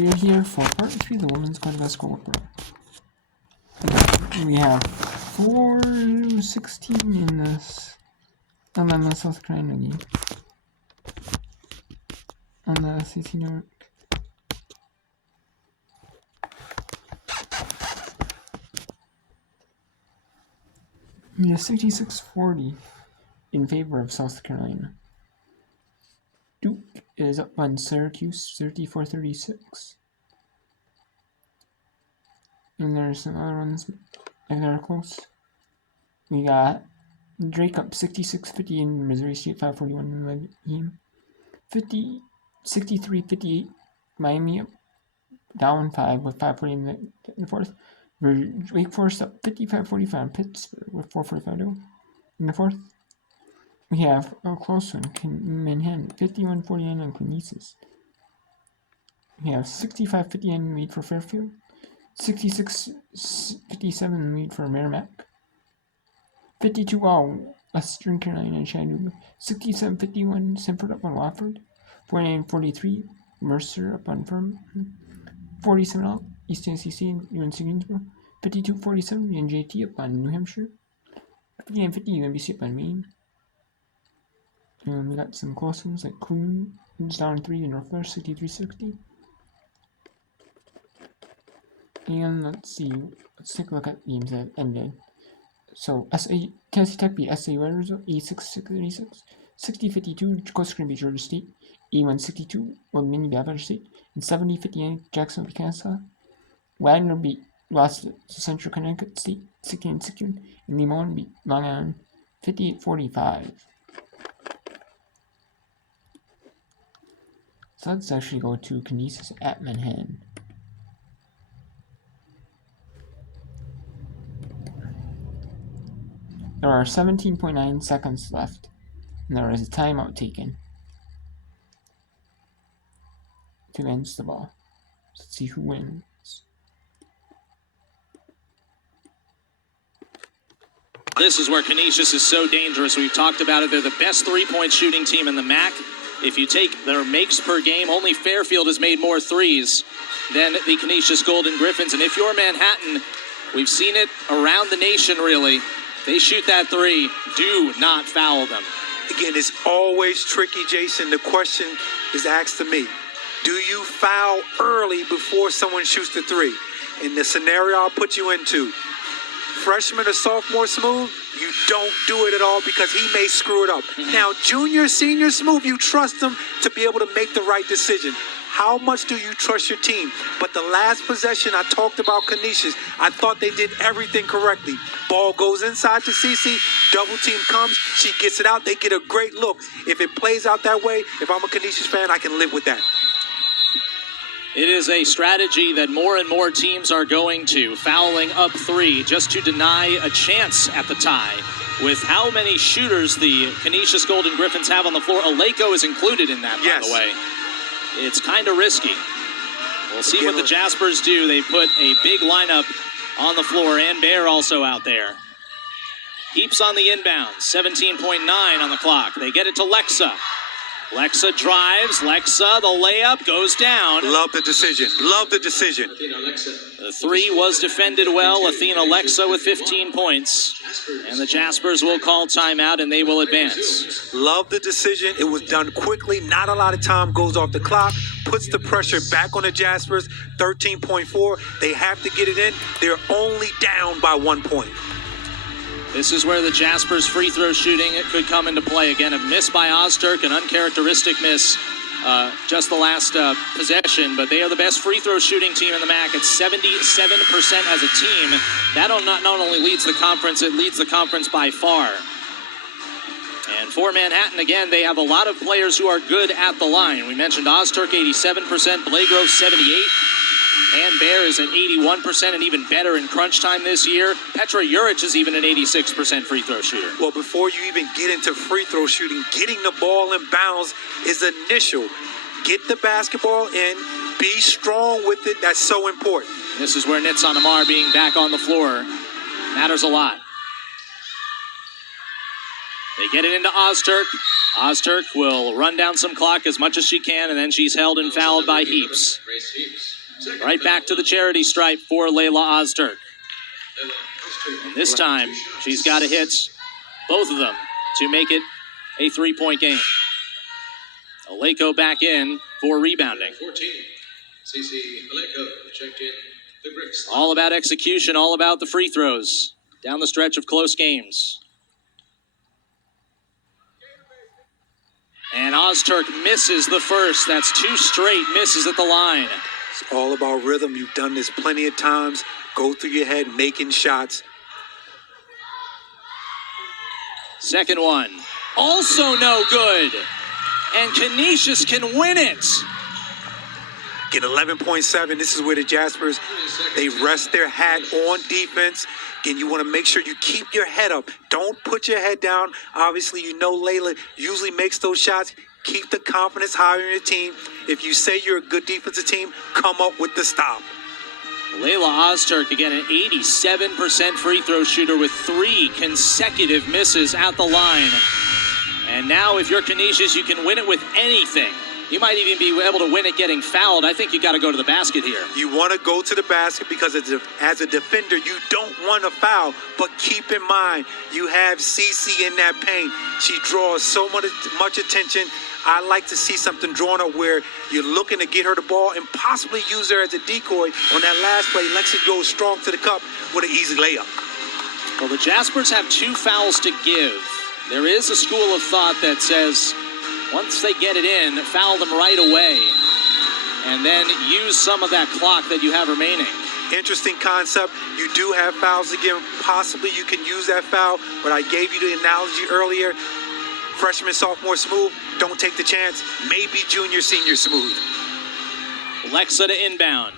We are here for part 3 of the women's college basketball workbook. We have 4-16 in this Alabama South Carolina game on the SEC network. We have 66-40 in favor of South Carolina. Duke is up on Syracuse 34-36. And there's some other ones that are close. We got Drake up 66-50 in Missouri State, 5:41 in the game. 63-58, Miami up down 5 with 5:40 in the fourth. Wake Forest up 55-45 on Pittsburgh with 4:45 to go in the fourth. We have a close one, Manhattan 51-49 on Canisius. We have 65-59 lead for Fairfield. 66-57 lead for Merrimack. 52 all Western Carolina and Chattanooga. 67-51 Sanford up on Wofford. 49-43 Mercer up on Firm. 47 all East Tennessee State and UNC Greensboro. 52-47 NJT up on New Hampshire. 59-50 UMBC up on Maine. And we got some close ones like Clune is down 3 in Northwest 63-60. And let's take a look at games that ended. So Tennessee Tech beat SAU result 86-36, 60-52 Coastal Carolina beat Georgia State, 81-62 Old Dominion beat Appalachian State, and 70-59 Jacksonville beat Kansas. Wagner lost to Central Connecticut State 69-61, and Limon beat Long Island 58-45. So let's actually go to Canisius at Manhattan. There are 17.9 seconds left, and there is a timeout taken to end the ball. Let's see who wins. This is where Canisius is so dangerous. We've talked about it. They're the best three-point shooting team in the MAC. If you take their makes per game, only Fairfield has made more threes than the Canisius Golden Griffins. And if you're Manhattan, we've seen it around the nation, really. They shoot that three, do not foul them. Again, it's always tricky, Jason. The question is asked to me. Do you foul early before someone shoots the three? In the scenario I'll put you into, freshman or sophomore Smooth, you don't do it at all because he may screw it up. Now, junior, senior Smooth, you trust him to be able to make the right decision. How much do you trust your team? But the last possession, I talked about Canisius. I thought they did everything correctly. Ball goes inside to Cece. Double team comes. She gets it out. They get a great look. If it plays out that way, if I'm a Canisius fan, I can live with that. It is a strategy that more and more teams are going to, fouling up three just to deny a chance at the tie. With how many shooters the Canisius Golden Griffins have on the floor, Aleko is included in that, by the way. It's kind of risky. We'll see what the Jaspers do. They put a big lineup on the floor, and Bear also out there. Heaps on the inbound, 17.9 on the clock. They get it to Lexa. Lexa drives. Lexa, the layup goes down. Love the decision. Love the decision. The three was defended well. Athena Lexa with 15 points. And the Jaspers will call timeout, and they will advance. Love the decision. It was done quickly. Not a lot of time goes off the clock. Puts the pressure back on the Jaspers. 13.4. They have to get it in. They're only down by 1 point. This is where the Jaspers free throw shooting could come into play. Again, a miss by Ozturk, an uncharacteristic miss just the last possession. But they are the best free throw shooting team in the MAC at 77% as a team. That not only leads the conference, it leads the conference by far. And for Manhattan, again, they have a lot of players who are good at the line. We mentioned Ozturk, 87%, Blagrove, 78%. And Bear is at 81% and even better in crunch time this year. Petra Juric is even an 86% free throw shooter. Well, before you even get into free throw shooting, getting the ball in bounds is initial. Get the basketball in, be strong with it. That's so important. This is where Nitsan Amar being back on the floor matters a lot. They get it into Ozturk. Ozturk will run down some clock as much as she can, and then she's held and fouled by Heaps. Right back to the charity stripe for Layla Ozturk. And this time, she's got to hit both of them to make it a 3-point game. Aleko back in for rebounding. All about execution, all about the free throws down the stretch of close games. And Ozturk misses the first. That's 2 straight misses at the line. It's all about rhythm. You've done this plenty of times. Go through your head, making shots. Second one, also no good. And Canisius can win it. Get 11.7. This is where the Jaspers, they rest their hat on defense. Again, you want to make sure you keep your head up. Don't put your head down. Obviously, you know Layla usually makes those shots. Keep the confidence higher in your team. If you say you're a good defensive team, come up with the stop. Layla Ozturk, again, an 87% free throw shooter with 3 consecutive misses at the line. And now if you're Canisius, you can win it with anything. You might even be able to win it getting fouled. I think you got to go to the basket here. You want to go to the basket because as a defender, you don't want to foul. But keep in mind, you have CC in that paint. She draws so much attention. I like to see something drawn up where you're looking to get her the ball and possibly use her as a decoy. On that last play, Lexi goes strong to the cup with an easy layup. Well, the Jaspers have 2 fouls to give. There is a school of thought that says once they get it in, foul them right away, and then use some of that clock that you have remaining. Interesting concept. You do have fouls again. Possibly you can use that foul, but I gave you the analogy earlier. Freshman, sophomore smooth, don't take the chance. Maybe junior, senior smooth. Lexa to inbound.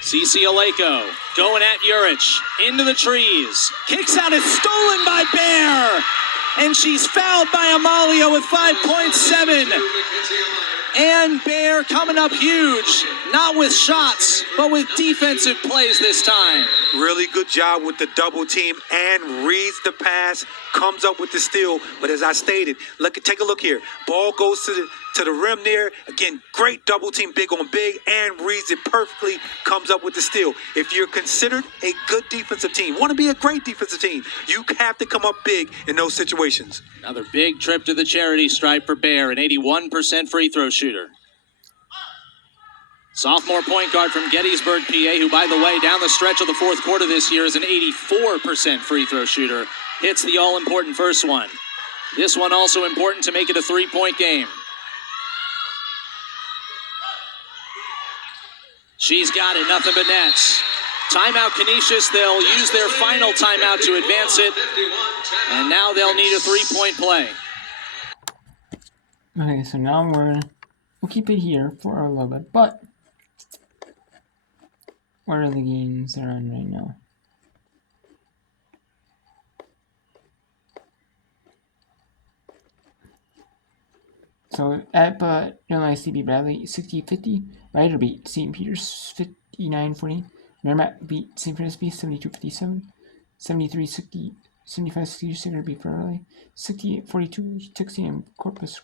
CeCe Aleko going at Urich. Into the trees. Kicks out. It's stolen by Bear. And she's fouled by Amalia with 5.7. And Bear coming up huge. Not with shots, but with defensive plays this time. Really good job with the double team and reads the pass, comes up with the steal. But as I stated, take a look here. Ball goes to the rim there. Again, great double team, big on big, and reads it perfectly, comes up with the steal. If you're considered a good defensive team, want to be a great defensive team, you have to come up big in those situations. Another big trip to the charity stripe for Bear, an 81% free throw shooter. Sophomore point guard from Gettysburg, PA, who, by the way, down the stretch of the fourth quarter this year is an 84% free throw shooter, hits the all-important first one. This one also important to make it a 3-point game. She's got it, nothing but nets. Timeout Canisius, they'll use their final timeout to advance it. And now they'll need a 3-point play. Okay, so now we'll keep it here for a little bit, but what are the games they're on right now? So at Illinois CB Bradley 60-50, Ryder beat St. Peter's 59-40, Merrimack beat St. Frisbee 72-57, 73-60, 75-66 beat Fairleigh, 68-42 Tuxedo Corpus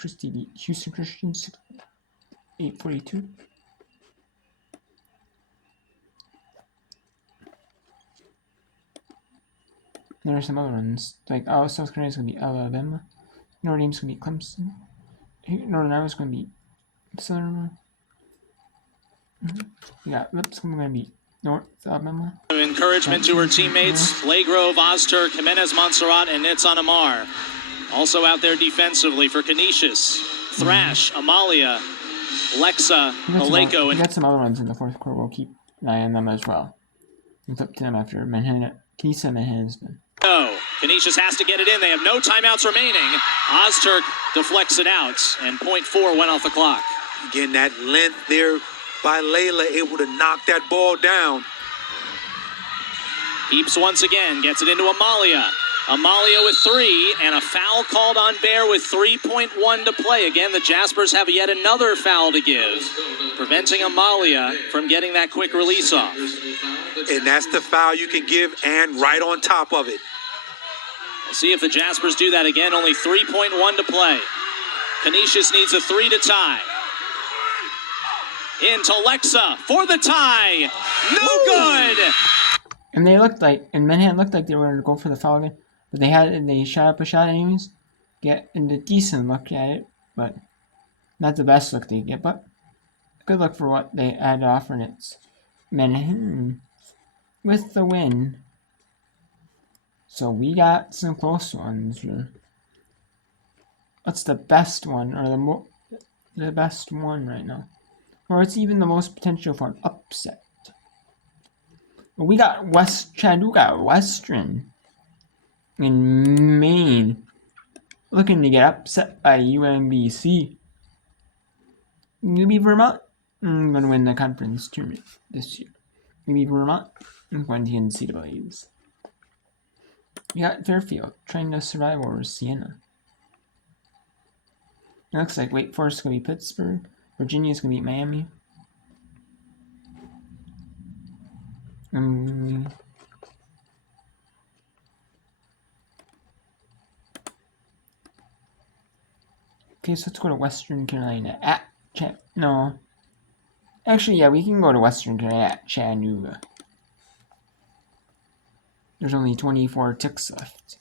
Christi beat Houston Christian 8-42. There are some other ones, like South Carolina's going to be Alabama, Notre Dame's going to be Clemson, Northern Iowa's going to be Southern. Yeah, Lipscomb going to be North Alabama. Encouragement to her teammates, Blagrove, Ozturk, Jimenez Montserrat, and Nitzan Amar. Also out there defensively for Canisius, Thrash, Amalia, Lexa, Aleko, and we got some other ones in the fourth quarter. We'll keep an eye on them as well. It's up to them after Canisius and Manhattan's been. No, Canisius has to get it in. They have no timeouts remaining. Ozturk deflects it out, and .4 went off the clock. Again, that length there by Layla, able to knock that ball down. Heaps once again, gets it into Amalia. Amalia with 3, and a foul called on Bear with 3.1 to play. Again, the Jaspers have yet another foul to give, preventing Amalia from getting that quick release off. And that's the foul you can give, and right on top of it. We'll see if the Jaspers do that again. Only 3.1 to play. Canisius needs a 3 to tie. Into Lexa for the tie. No good. And Manhattan looked like they were going to go for the foul again, but they shot up a shot anyways. Get a decent look at it, but not the best look they get, but good look for what they had to offer. And it's Manhattan with the win. So we got some close ones here. What's the best one, or the best one right now? Or it's even the most potential for an upset. We got Chattanooga Western in Maine looking to get upset by UMBC. Maybe Vermont going to win the conference tournament this year. Maybe Vermont going to the NCAAs. We got Fairfield trying to survive over Siena. It looks like Wake Forest is going to be Pittsburgh. Virginia is going to beat Miami. Okay, so let's go to Western Carolina at no. Actually, yeah, we can go to Western Carolina at Chattanooga. There's only 24 ticks left.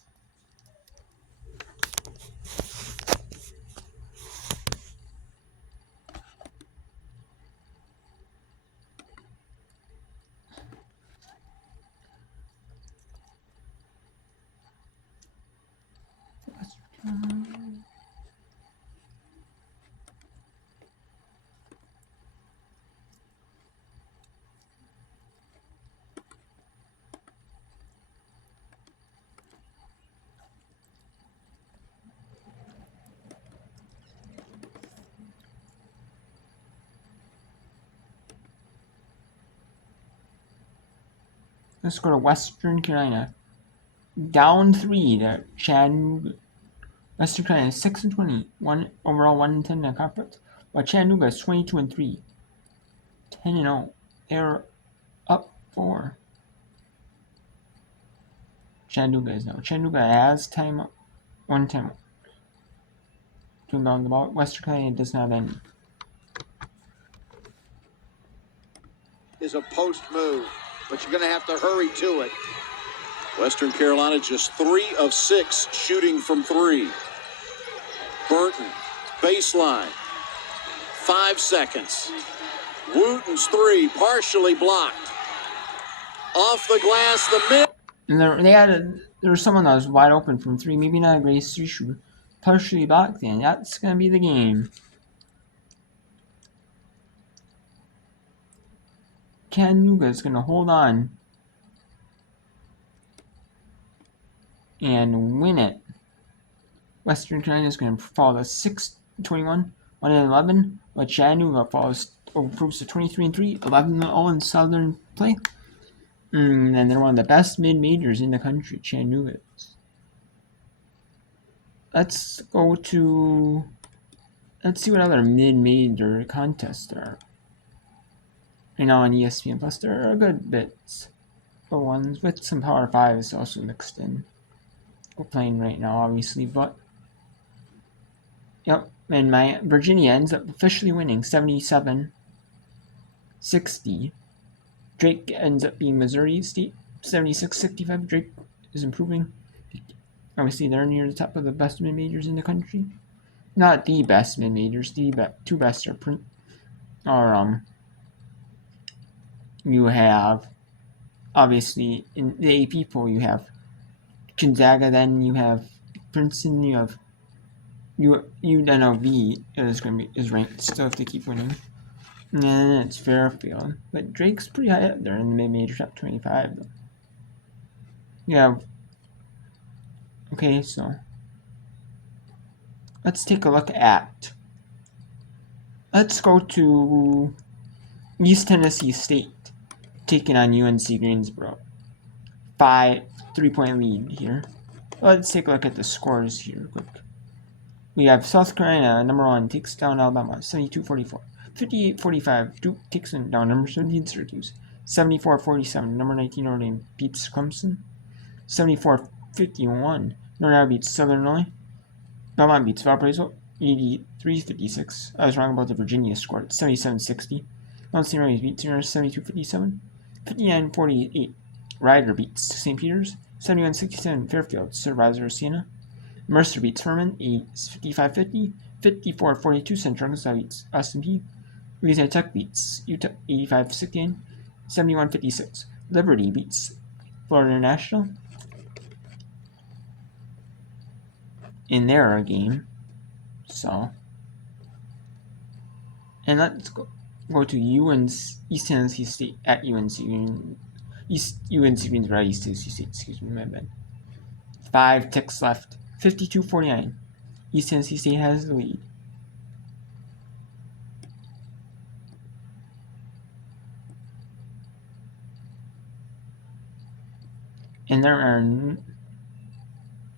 Let's go to Western Carolina. Down 3 to Chattanooga. Western Carolina is 6-20, overall 1-10 in the conference, while Chattanooga is 22-3, 10-0. They're up 4. Chattanooga is now. Chattanooga has timeout, 1 timeout. To inbound the ball. Western Carolina does not have any. Is a post move, but you're going to have to hurry to it. Western Carolina just 3 of 6 shooting from 3. Burton, baseline, 5 seconds. Wooten's 3, partially blocked. Off the glass, the mid. And there was someone that was wide open from 3, maybe not a great 3 shooter, partially blocked, and that's going to be the game. Chattanooga is going to hold on and win it. Western Carolina is going to fall to 6-21, 1-11, while Chattanooga improves to 23-3, 11-0 in Southern play. And they're one of the best mid-majors in the country, Chattanooga is. Let's see what other mid-major contests there are. Right now on ESPN Plus, there are good bits. But ones with some Power 5 is also mixed in. We're playing right now, obviously, but yep, and Virginia ends up officially winning 77-60. Drake ends up being Missouri State 76-65. Drake is improving. Obviously, they're near the top of the best mid-majors in the country. Not the best mid-majors. The two best are you have, obviously, in the AP poll, you have Gonzaga, then you have Princeton, you have UNLV is ranked still if they keep winning. And then it's Fairfield. But Drake's pretty high up there in the mid-major top 25, though. Yeah. Okay, so let's take a look at. Let's go to East Tennessee State taking on UNC Greensboro. 3-point lead here. Let's take a look at the scores here quick. We have South Carolina, number 1, takes down Alabama, 72-44. 58-45, Duke takes down number 17, Syracuse. 74-47, number 19, Notre Dame beats Clemson. 74-51, Northern Iowa beats Southern Illinois. Belmont beats Valparaiso 83-56. I was wrong about the Virginia score. It's 77-60. Mount St. Mary's beats Sierra 72-57. 59-48. Ryder beats St. Peter's 71-67. Fairfield survives over Siena. Mercer beats Furman 55-50. 54-42. Central Arkansas beats Austin Peay. Louisiana Tech beats Utah 85-16. 71-56. Liberty beats Florida International in their game. So, and let's go to UNC East Tennessee State at UNC UNC Greensboro at East Tennessee State. Excuse me, my bad. 5 ticks left. 52-49. East Tennessee State has the lead. And there are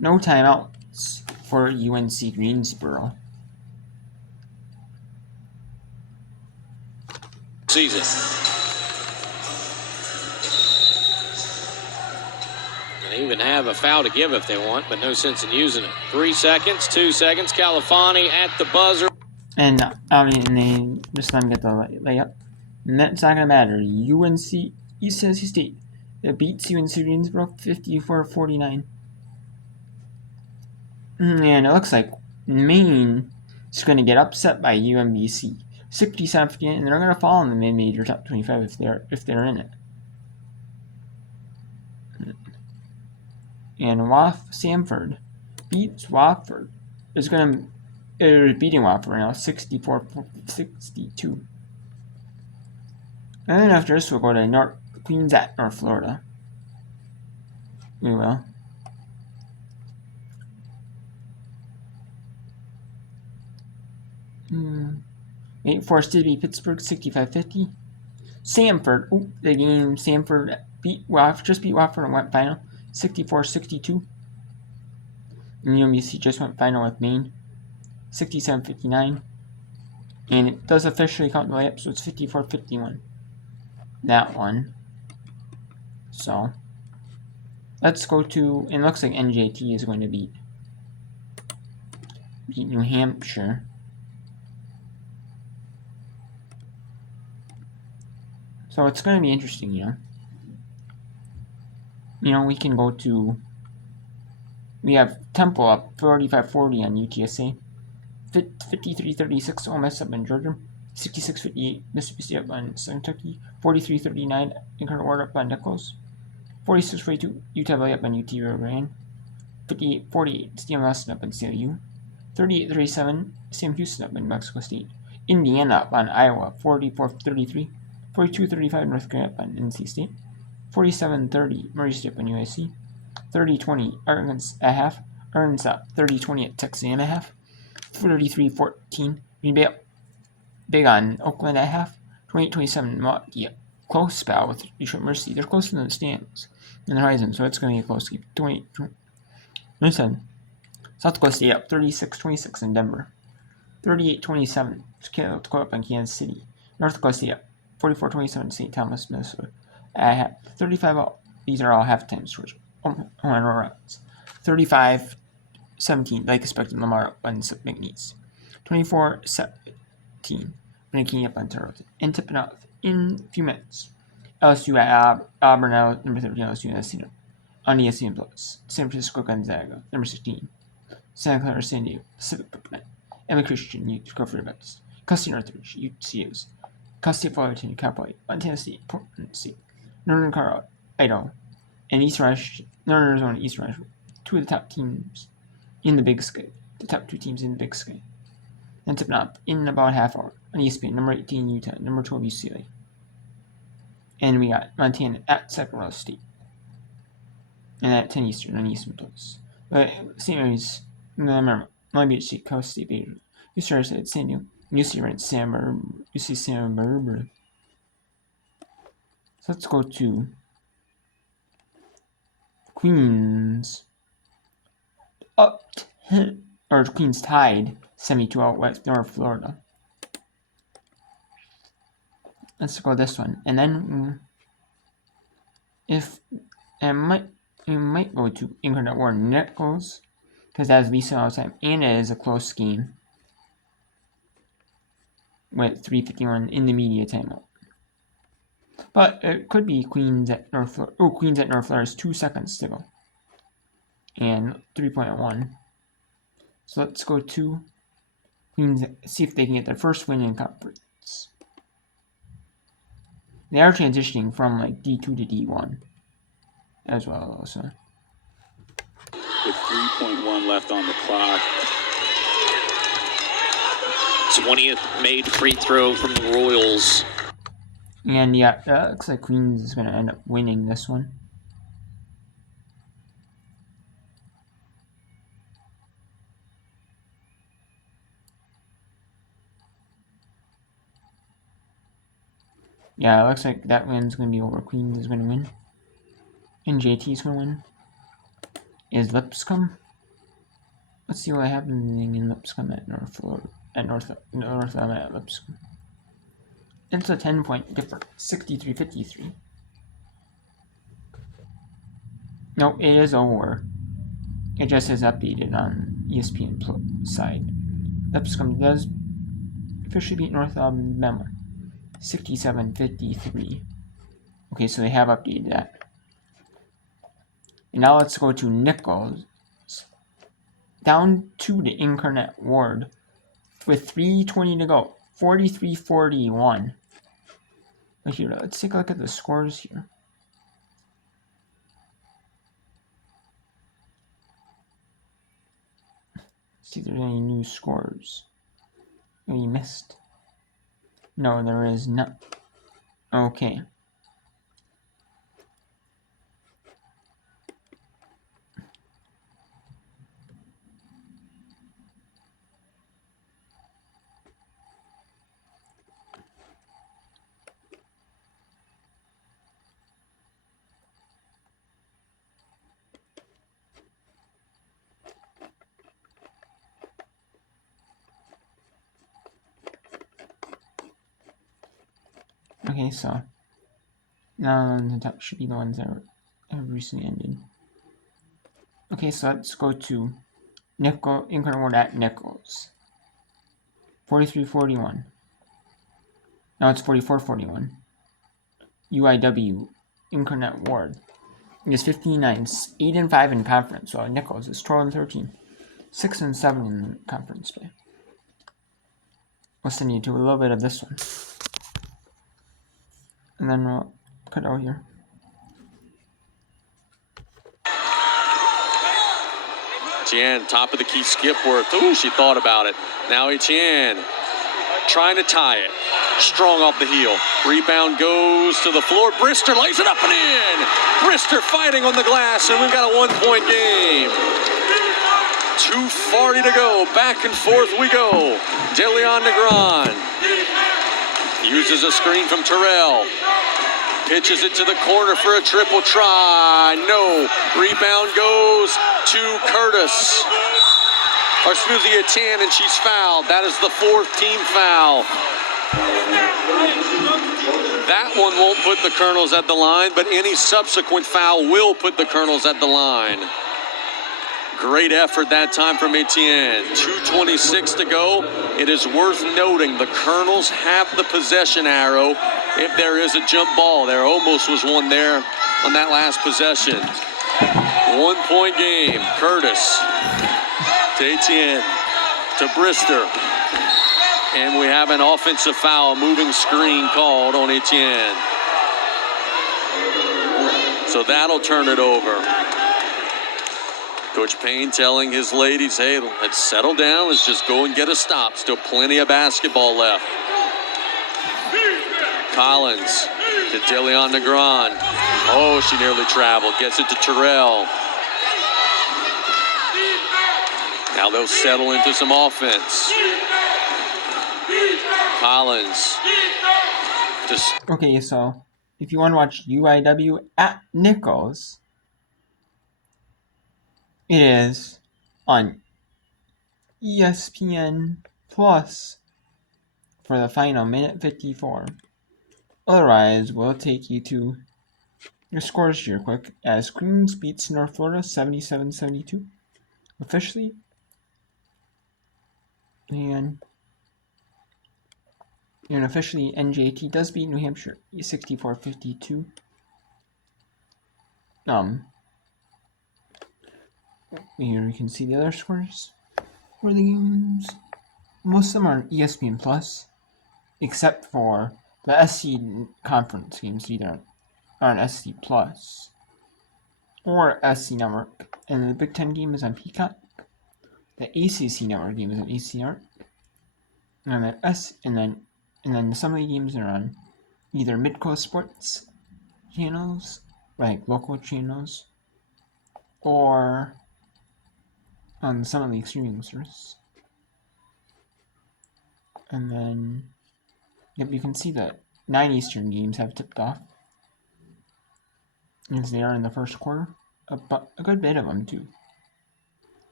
no timeouts for UNC Greensboro. Season. And even have a foul to give if they want, but no sense in using it. 3 seconds, 2 seconds. Califani at the buzzer. And they just let him get the layup. And that's not going to matter. UNC East Tennessee State it beats UNC Greensboro 54-49. And it looks like Maine is going to get upset by UMBC 67-58, and they're going to fall in the mid-major top 25 if they're in it. And Samford beats Wofford. Is beating Wofford right now 64-62. And then after this, we'll go to Queens at North Florida. We will. Wake Forest did beat Pittsburgh 65-50. Samford, the game Samford just beat Wofford and went final 64-62. And UMBC just went final with Maine 67-59. And it does officially count the layup, so it's 54-51. That one. So let's go to, and it looks like NJT is going to beat New Hampshire. So it's going to be interesting, we can go to, we have Temple up 45-40 on UTSA, 53-36 Ole Miss up in Georgia, 66-58 Mississippi State up on Kentucky, 43-39 Incarnate Word up on Nichols, 46-42 Utah Valley up on UT Rio Grande, 58-48 Stephen Weston up on CLU, 38-37 Sam Houston up in Mexico State, Indiana up on Iowa, 44-33, 42-35 North Carolina up on NC State, 47-30 Murray State up on USC, 30-20 Arkansas at half, Arkansas 30-20 at Texas A&M at half, 33-14 Green Bay up big on Oakland at half, 28-27 close spell with Detroit Mercy. They're close to the stands in the horizon, so it's going to be a close game. 27 South Dakota State up 36-26 in Denver, 38-27 South Dakota up on Kansas City, North Dakota State up 44-27 St. Thomas, Minnesota. At half, 35 these are all halftime scores. Runs. 35-17 like expected Lamar up on McNeese. 24-17 Brennan up on Tarleton. And tipping off in a few minutes. LSU at Auburn, number 13 LSU on ESPN Plus. San Francisco Gonzaga, number 16. Santa Clara San Diego, Pacific Bookman. Emma Christian, UCO Free Baptist. Custody Northridge, UCOs. Custody Fullerton, Cowboy, Montana State, Portland State, Northern Colorado, Idaho, and East Rush, Northern Arizona, East Rush, two of the top teams in the Big Sky, the top two teams in the Big Sky. And tipping up in about a half hour on ESPN, number 18 Utah, number 12 UCLA. And we got Montana at Sacramento State. And at 10 Eastern on Eastern Plus. But St. Mary's, remember, Long Beach State, Coast State, Beijing, UC State, San Diego, UC Rent, UC San Barbara. So let's go to Queens. Queens tied 72 out West North Florida. Let's go this one, and then you might go to Incarnate Word Nichols because that is least amount of time, and it is a close game with 3:51 in the media timeout. But it could be Queens at North Florida. Oh, Queens at North Florida is 2 seconds to go. And 3.1. So let's go to Queens, see if they can get their first win in conference. They are transitioning from like D2 to D1 as well also. With 3.1 left on the clock. 20th made free throw from the Royals. And yeah, looks like Queens is going to end up winning this one. Yeah, it looks like that win's going to be over. Queens is going to win. And JT's going to win. Is Lipscomb? Let's see what happens in Lipscomb at North Florida. At North at Lipscomb. It's a 10-point difference. 63-53. No, it is over. It just is updated on ESPN side. Lipscomb does officially beat North Alabama. 67-53. Okay, so they have updated that. And now let's go to Nichols. Down to the Incarnate Ward with 3:20 to go. 43-41. But here, let's take a look at the scores here. See if there's any new scores that we missed. No, there is not. Okay. Okay, so now the top should be the ones that have recently ended. Okay, so let's go to Incarnate Ward at Nichols. 43-41. Now it's 44-41. UIW Incarnate Ward is 59, 8-5 in conference. So Nichols is 12-13, 6-7 in conference play. We'll send you to a little bit of this one, and then we'll cut out here. Etienne, top of the key, Skipworth. Ooh, she thought about it. Now Etienne trying to tie it. Strong off the heel. Rebound goes to the floor. Brister lays it up and in. Brister fighting on the glass, and we've got a 1-point game. 2:40 to go. Back and forth we go. DeLeon Negron uses a screen from Terrell. Pitches it to the corner for a triple try. No. Rebound goes to Curtis. Or excuse me, Etienne, and she's fouled. That is the 4th team foul. That one won't put the Colonels at the line, but any subsequent foul will put the Colonels at the line. Great effort that time from Etienne. 2:26 to go. It is worth noting the Colonels have the possession arrow if there is a jump ball. There almost was one there on that last possession. 1-point game. Curtis to Etienne to Brister. And we have an offensive foul, moving screen called on Etienne. So that'll turn it over. Coach Payne telling his ladies, hey, let's settle down. Let's just go and get a stop. Still plenty of basketball left. Collins to DeLeon Negron. Oh, she nearly traveled. Gets it to Terrell. Now they'll settle into some offense. Collins. Okay, so if you want to watch UIW at Nichols, it is on ESPN Plus for the final minute 54. Otherwise, we'll take you to your scores here quick as Queens beats North Florida 77-72. officially. And officially, NJT does beat New Hampshire 64-52. Here you can see the other scores for the games. Most of them are on ESPN Plus, except for the SC conference games. Either are on SC Plus or SC Network, and the Big Ten game is on Peacock. The ACC Network game is on ACR, and then some of the games are on either Midcoast Sports channels, like local channels, or on some of the streaming services. And then, yep, you can see that 9 Eastern games have tipped off, as they are in the first quarter. A good bit of them, too.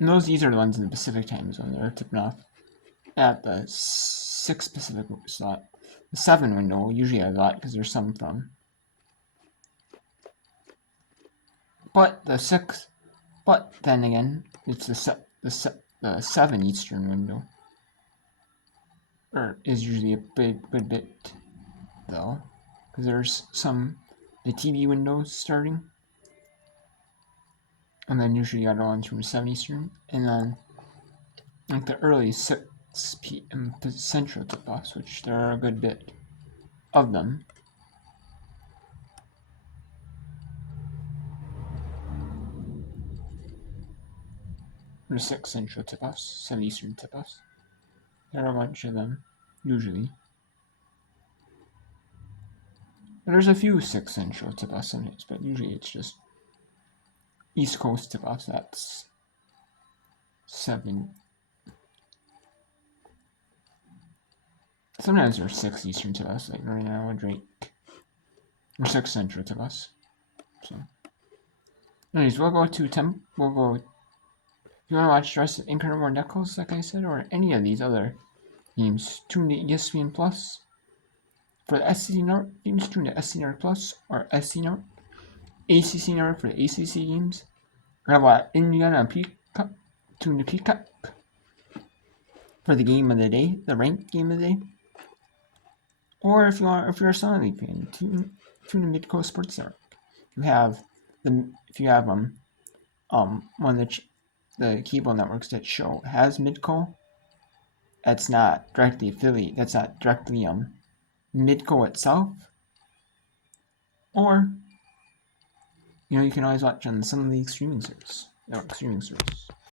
And these are the ones in the Pacific time zone that are tipping off at the 6 Pacific slot. The 7 window, usually a lot, because there's some from. But the 6, but then again, it's the 7 Eastern window. Is usually a good bit, though, because there's the TV windows starting. And then usually other ones from 7 Eastern, and then like the early 6 p.m. Central tip-offs, which there are a good bit of them. Or 6 Central tip-offs, 7 Eastern tip-offs. There are a bunch of them, usually. There's a few 6 Central tip-offs sometimes, but usually it's just East Coast tip-offs. That's 7. Sometimes there's 6 Eastern tip-offs, like right now, Drake. Or 6 Central tip-offs. So, anyways, we'll go to if you want to watch the rest of Incredible Knuckles, like I said, or any of these other games, tune to ESPN Plus. For the SC Network games, tune to SC Network Plus or SC Network. ACC Network for the ACC games. How about Indiana and Peacock? Tune to Peacock for the game of the day, the ranked game of the day. Or if you're a Summer League fan, tune to Midcoast Sports Network. If you have one of the cable networks that has Midco, that's not directly affiliate. That's not directly Midco itself. Or you can always watch on some of the streaming service.